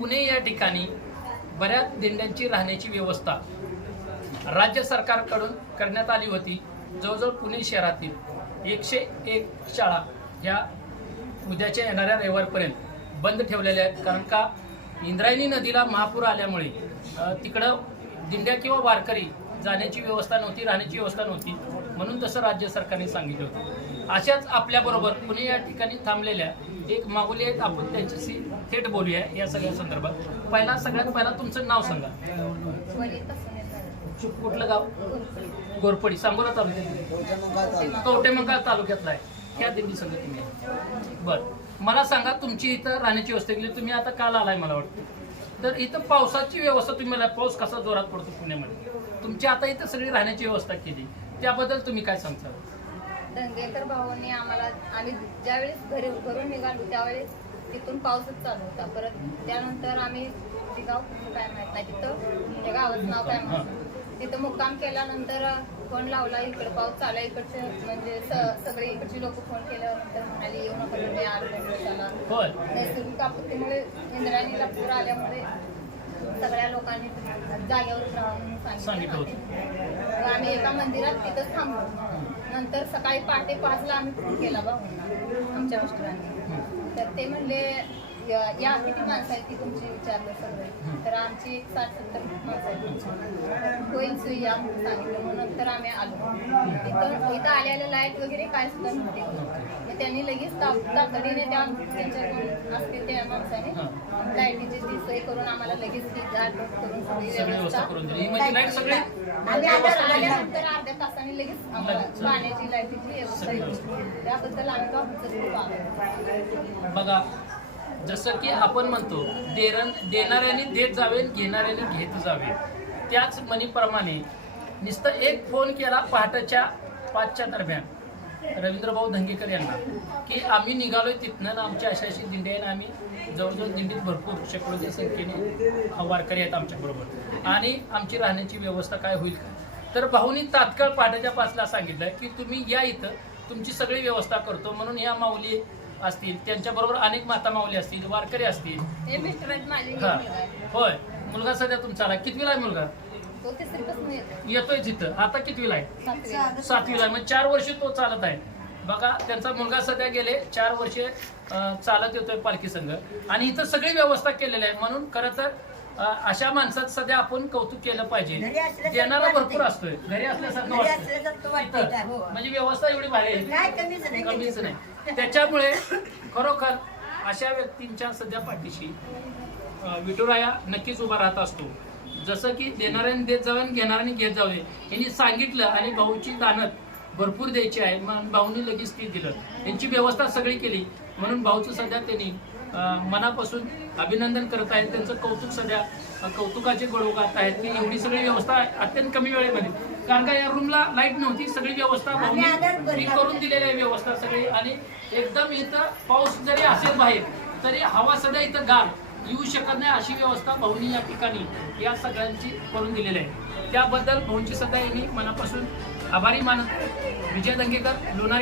पुणे या ठिकाणी बऱ्याच दिंड्यांची राहण्याची व्यवस्था राज्य सरकारकडून करण्यात आली होती। जवळजवळ पुणे शहरातील 101 शाळा ह्या उद्याच्या येणाऱ्या रविवारपर्यंत बंद ठेवलेल्या आहेत। कारण का इंद्रायणी नदीला महापूर आल्यामुळे तिकडं दिंड्या किंवा वारकरी जाण्याची व्यवस्था नव्हती, राहण्याची व्यवस्था नव्हती, म्हणून तसं राज्य सरकारने सांगितलं होतं। अशाच आपल्याबरोबर पुणे या ठिकाणी थांबलेल्या एक माऊली आहेत, आपण त्यांच्याशी थेट बोलूया या सगळ्या संदर्भात। सगळ्यात पहिला तुमचं नाव सांगा। कुठलं गाव? गोरपडी, सांगोला तालुक्यात, कवटेमंकाळ तालुक्यातला आहे। ह्या दिंडी संघ तुम्ही बर मला सांगा, तुमची इथं राहण्याची व्यवस्था केली, तुम्ही आता काल आलाय मला वाटतं, तर इथं पावसाची व्यवस्था तुम्ही मला, पाऊस कसा जोरात पडतो पुण्यामध्ये, तुमची आता इथं सगळी राहण्याची व्यवस्था केली, त्याबद्दल तुम्ही काय सांगता? दंगेकर भाऊंनी आम्हाला, आम्ही ज्यावेळेस घरून निघालो त्यावेळेस तिथून पाऊसच चालू होता। परत त्यानंतर आम्ही ते गाव काय माहित नाही, तिथं त्या गावाचं नाव काय माहित, तिथं मुक्काम केल्यानंतर फोन लावला, इकडे पाऊस चालू आहे, इकडचे म्हणजे सगळे इकडची लोक फोन केल्यानंतर म्हणाले येऊ नका तुम्ही 8 दिवसाला। नैसर्गिक आपत्तीमुळे इंद्रायणीला पूर आल्यामुळे सगळ्या लोकांनी जागेवर राहून सांगितलं होतं। आम्ही एका मंदिरात तिथंच थांबलो। नंतर सकाळी पहाटे 5ला आम्ही फोन केला भाऊंना, आमच्या मिस्टरांनी, तर ते म्हणले या किती माणसं आहेत ती तुमची, विचारलं सगळे, तर आमची 60-70 माणसं आहेत, होईल सुई या म्हणून सांगितलं। मग नंतर आम्ही आलो, इथं आलेल्या लाईट वगैरे काय सुद्धा नव्हते, मग त्यांनी लगेच तातडीने त्यांच्या असतील त्या माणसाने लाईटीची ती सोय करून आम्हाला लगेच ती करून सगळी व्यवस्था करून दिली। आम्ही आल्यानंतर अर्ध्या तासाने लगेच पाण्याची लाईटीची व्यवस्था, त्याबद्दल आम्ही खूप आभार। बघा, जसं की आपण म्हणतो देणाऱ्याने देत जावे, घेणाऱ्याने घेत जावे, त्याच म्हणीप्रमाणे नुसतं एक फोन केला पहाटेच्या 5च्या दरम्यान रवींद्रभाऊ धंगेकर यांना की आम्ही निघालोय तिथनं, आमची अशी दिंडी आहे, आम्ही जवळजवळ दिंडीत भरपूर शेकडोच्या संख्येने वारकरी आहेत आमच्याबरोबर, आणि आमची राहण्याची व्यवस्था काय होईल का? तर भाऊनी तात्काळ पहाटेच्या 5ला सांगितलं की तुम्ही या, इथं तुमची सगळी व्यवस्था करतो। म्हणून ह्या माऊली असतील, त्यांच्याबरोबर अनेक माता माऊली असतील, वारकरी असतील। होय, मुलगा सध्या तुमचा आला, कितवीला आहे मुलगा? तो 3री पासून येतोय तिथं, आता कितवीला आहे? 7वीला आहे, मग 4 वर्ष तो चालत आहे। बघा, त्यांचा मुलगा सध्या गेले 4 वर्षे चालत येतोय पालखी संघ, आणि इथं सगळी व्यवस्था केलेली आहे। म्हणून खरं तर अशा माणसात सध्या आपण कौतुक केलं पाहिजे, देणारा भरपूर असतोय, घरी असल्यासारखं वाटतं, म्हणजे व्यवस्था एवढी भारी आहे, कमीच नाही। त्याच्यामुळे खरोखर अशा व्यक्तींच्या सध्या पाठीशी विठुराया नक्कीच उभा राहत असतो। जसं की देणाऱ्याने देत जावे, घेणाऱ्याने घेत जावे, यांनी सांगितलं, आणि भाऊची दानत भरपूर द्यायची आहे, म्हणून भाऊनी लगेच ती दिलं, त्यांची व्यवस्था सगळी केली। म्हणून भाऊचं सध्या त्यांनी मनापासून अभिनंदन करत आहेत, त्यांचं कौतुक सध्या कौतुकाचे गौरव गात आहेत की एवढी सगळी व्यवस्था अत्यंत कमी वेळेमध्ये, कारण का या रूमला लाईट नव्हती, सगळी व्यवस्था भाऊनी करून दिलेली आहे व्यवस्था सगळी, आणि एकदम इथं पाऊस जरी असेल बाहेर तरी हवा सध्या इथं गार येऊ शकत नाही अशी व्यवस्था भाऊनी या ठिकाणी या सगळ्यांची करून दिलेली आहे। त्याबद्दल भाऊंची सध्या मी मनापासून आभारी मानतो। विजय दंगेकर, लोणारी।